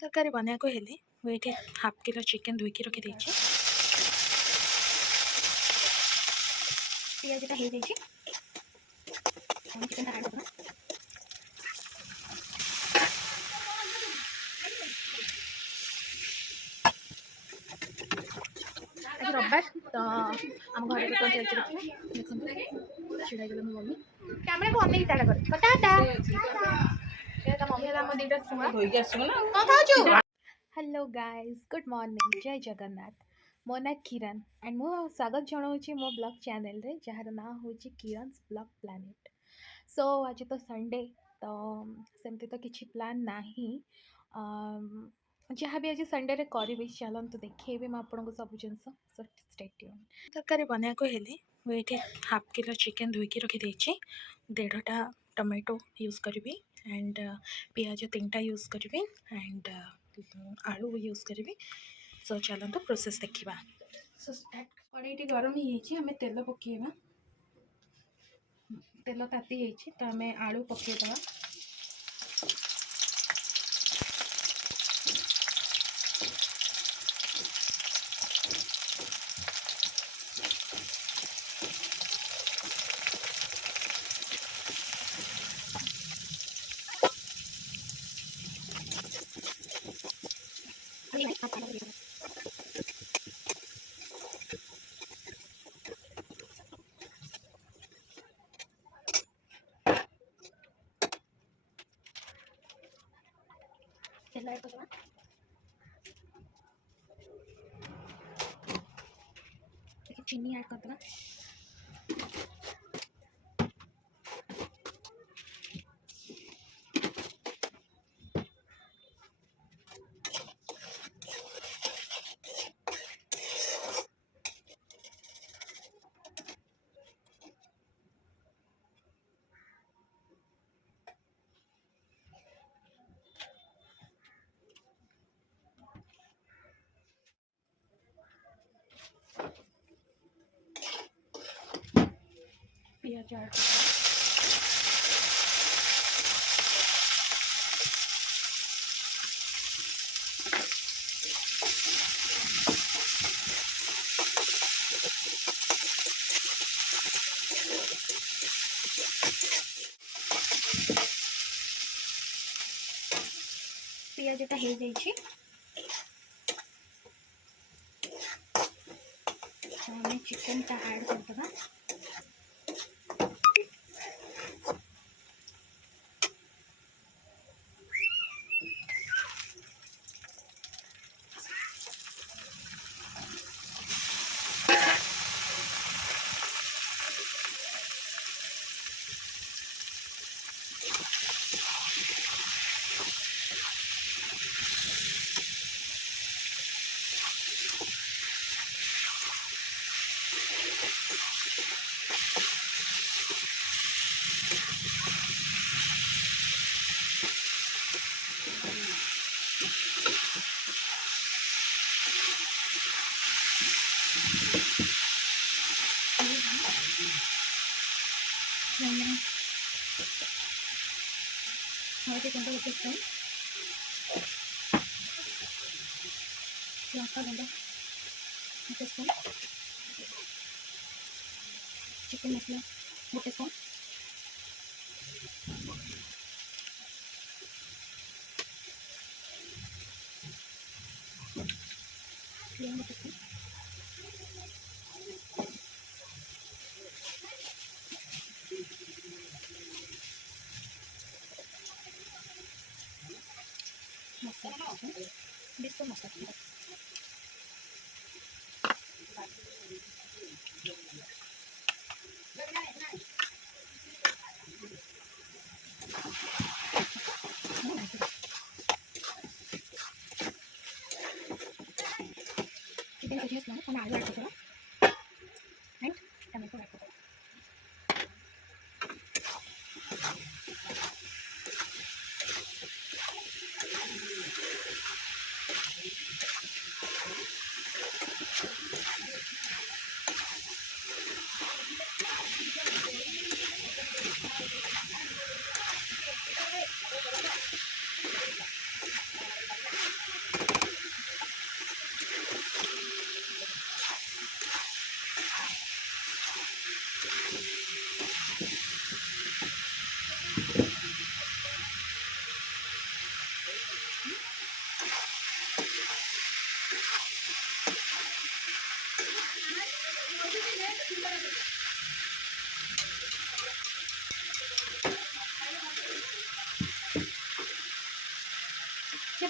तरकारी बनाएको हेले मुझे हाफ किलो चिकेन धोईकी रखी देछि। पियाजटा हो जाइछि चिकेन ऐड करना। आज रविवार तो आम घर में कौन चलते देखो छिड़ा गला मम्मी कैमरा को अनेक टाटा कर टाटा ये मम्मी ला म दीटा सुआ धोई आसु ना कौन खाऊ। हेलो गाइस गुड मॉर्निंग जय जगन्नाथ। मो ना किरण एंड मो स्वागत जनाऊँगी मो ब्लॉग चैनल रे जार ना हूँ किरण's ब्लॉग प्लानेट। सो आज तो संडे तो सेमती तो किसी प्लान नाही जहाँ भी आज संडे रे करी चलतु देखिए मैं आपको सब जिन स्टे ट्यून। तरकारी बनाएको हेले मुझे हाफ किलो चिकेन धोईकी रखी देछि। 1.5टा टमाटो यूज करी एंड पियाज 3टा यूज करी एंड आलू यूज करी। सो चलतु प्रोसेस देखा। सो स्टार्ट कड़ाई गरम ही आम तेल पकेबा। तेल ताती जाइए तो आम आलू पकेदवा। चीनी ऐड कर देना। पियाज ऐड कर पियाजटा हो जाइए आम चिकेनटा ऐड करदे। चिकन मसाला गोटे स्पून गोटे स्पून मसाला डिस्को मसाला चिकन को जस्ट ना आलू ऐड कर एंड टमाटो ऐड कर।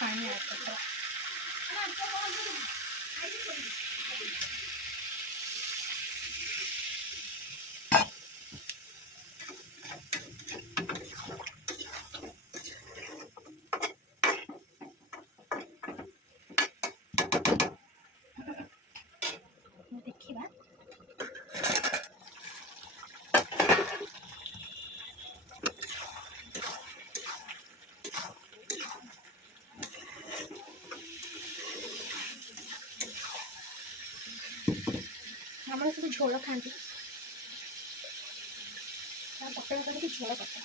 पानी ऐड करते देखिए हमारे सब झोल खाती पकड़ करके झोल करता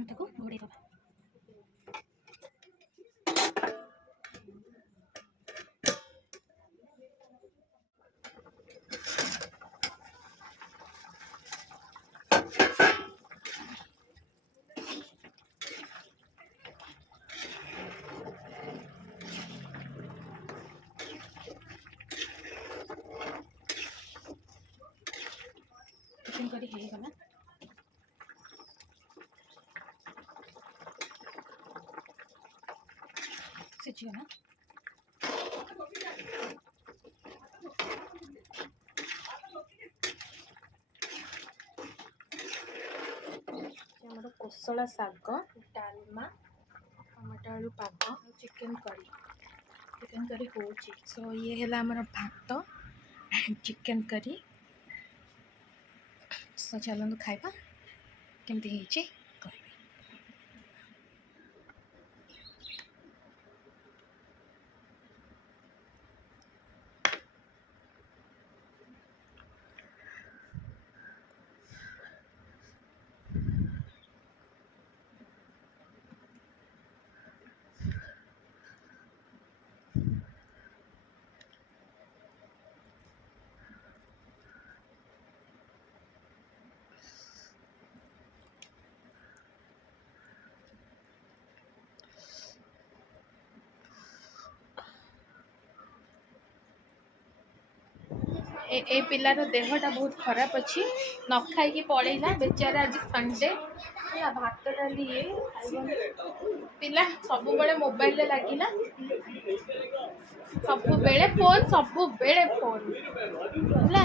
देखो घोड़े का चिकन करी है गला सिचिगला कोसला शाग डालमा टमाटो आलू पाग चिकन करी हो सो ये है भात चिकन करी सो चलते खाइबा केमती है ए पिलार देहटा बहुत खराब अच्छी न खाई पलैला बेचारा आज संडे भात डाली ये पिला सब बेले मोबाइल रे लागिला सब बेले फोन होला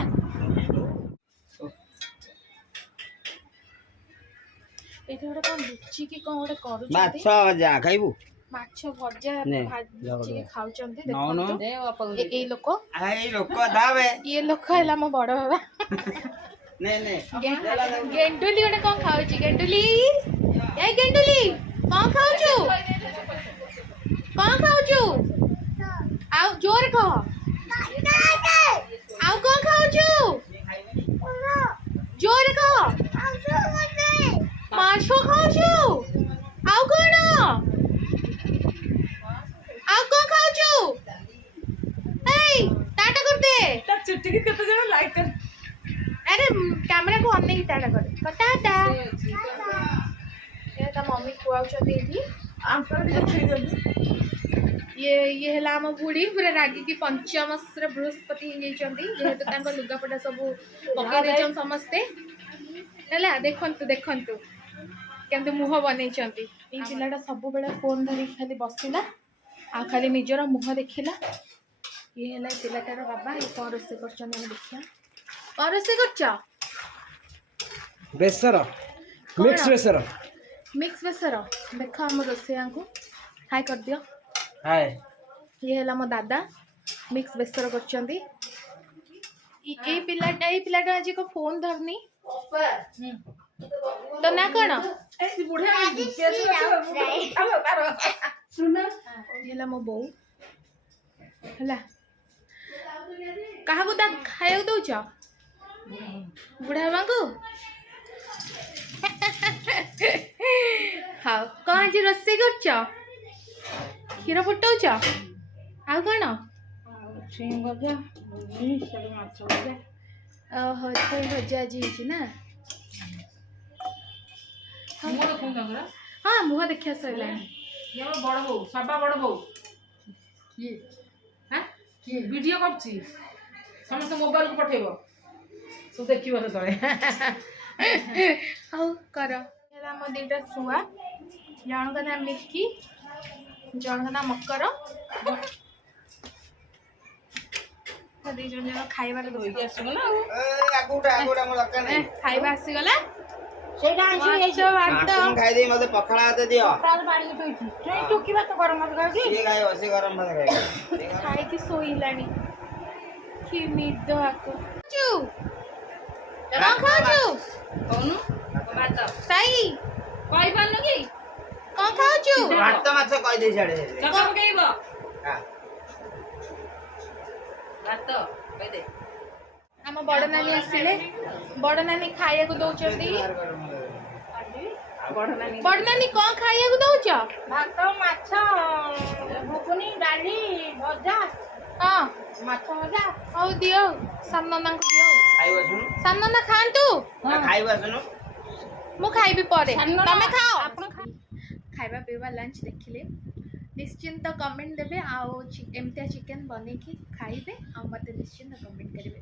एठी गोटे कोन लुची की कोन गोटे करू माछ जा खाइबू माछ भजा भाजी खाउचंती देखो ए लोक दावे ये लोक हैला मो बड़ बाबा ने गेंडुली गोटे कोन खाउची गेंडुली ए गेंडुली कोन खाउचू आउ जोर कह आउ कोन खाउचू जोर कह माछ खाउचू आउ कोन आउ कोन खाउचू ए टाटा कर दे ता चुट्टी की कितने जन लाइक कर अरे कैमरा को ऑन नहीं टाटा कर टाटा ये ता मम्मी खुआउछ देली आंसर देखै जल्दी ये हला हम बुढ़ी पूरा रागी की पंचमस्त्र बृहस्पति हो जाइछंती जेहेतु तांको लुगापटा सब पकई देछन समस्ते हला देखंतु केमते मुह बनैछंती ई पिलाटा सब बेले फोन धरि खाली बसिला आ खाली निजर मुह देखिला ये हला पिलाटार बाबा ये कोन रोसे करछन हम देखिया कोन रोसे करछ बेसर मिक्स बेसर देखा हम रोसेया को हाय कर दियो हाय ये हला मो दादा मिक्स बेसर करछंती ए पिलाटा आज को फोन धरनी तो ना कौन ए बुढ़िया हेलो तारो सुन हेला मो बो हेला कहा को ता खाया दउछ बुढ़ा मांगू हाँ कौन आज रोसे करछ क्षीर फुटाउछ आ कौन गजा ମାଛ ଭଜା ଓହୋ ଏତେ ଭଜା ଆଜି ହେଇଛି ନା ମୁହଁ ଦେଖୁନ ତାଙ୍କର ହଁ ମୁହଁ ଦେଖିବା ସରିଲାଣି ଇଏ ଆମ ବଡ଼ ବୋଉ ସବା ବଡ଼ ବୋଉ କିଏ ହାଁ କିଏ ଭିଡ଼ିଓ କରୁଛି ସମସ୍ତେ ମୋବାଇଲକୁ ପଠେଇବ ତୁ ଦେଖିବ ସେତେବେଳେ ହଉ କର ହେଲା ଆମ ଦିଟା ଶୁଆ ଜଣଙ୍କ ନାଁ ମିକି ଜଣଙ୍କ ନାଁ ମକର ଦି ଜଣ ଯାକ ଖାଇବାରେ ଧୋଇକି ଆସିବୁ ନା ଆଉ ଖାଇବା ଆସିଗଲା ସେଇଟା ମାଛ ଭାତ ଖାଇଦେଇ ମତେ ପଖାଳ ଭାତ ଦିଅ ଟୁକି ଭାତ ଗରମ ଭାତ ଖାଉଛି ସିଏ ଖାଇବ ସେ ଗରମ ଭାତ ଖାଇବ ଖାଇକି ଶୋଇଲାଣି କି ନିଦ ଆକୁ କଣ ଖାଉଛୁ କହୁନୁ ଭାତ ସାଇ କହିପାରୁନୁ କି କଣ ଖାଉଛୁ ଭାତ ମାଛ କହିଦେଇ ଛାଡେ ଚକା ପକେଇବ ଭାତ କହିଦେ ଆମ ବଡ଼ ନାନୀ ଆସିଲେ ବଡ଼ ନାନୀ ଖାଇବାକୁ ଦଉଛନ୍ତି ବଡ଼ ନାନୀ କଣ ଖାଇବାକୁ ଦଉଛ ଭାତ ମାଛ ଘୁଗୁନି ଡାଲି ଭଜା ହଁ ମାଛ ଭଜା ହଉ ଦିଅ ସାନନାଙ୍କୁ ଦିଅ ଖାଇବ ଶୁଣୁ ସାନନା ଖାଆନ୍ତୁ ଖାଇବ ଶୁଣୁ ମୁଁ ଖାଇବି ପରେ ସାନନା, ତମେ ଖାଅ ଆପଣ ଖାଇବା ପିଇବା ଲଞ୍ଚ ଦେଖିଲେ ନିଶ୍ଚିନ୍ତ କମେଣ୍ଟ ଦେବେ ଆଉ ଏମିତିଆ ଚିକେନ୍ ବନେଇକି ଖାଇବେ ଆଉ ମୋତେ ନିଶ୍ଚିନ୍ତ କମେଣ୍ଟ କରିବେ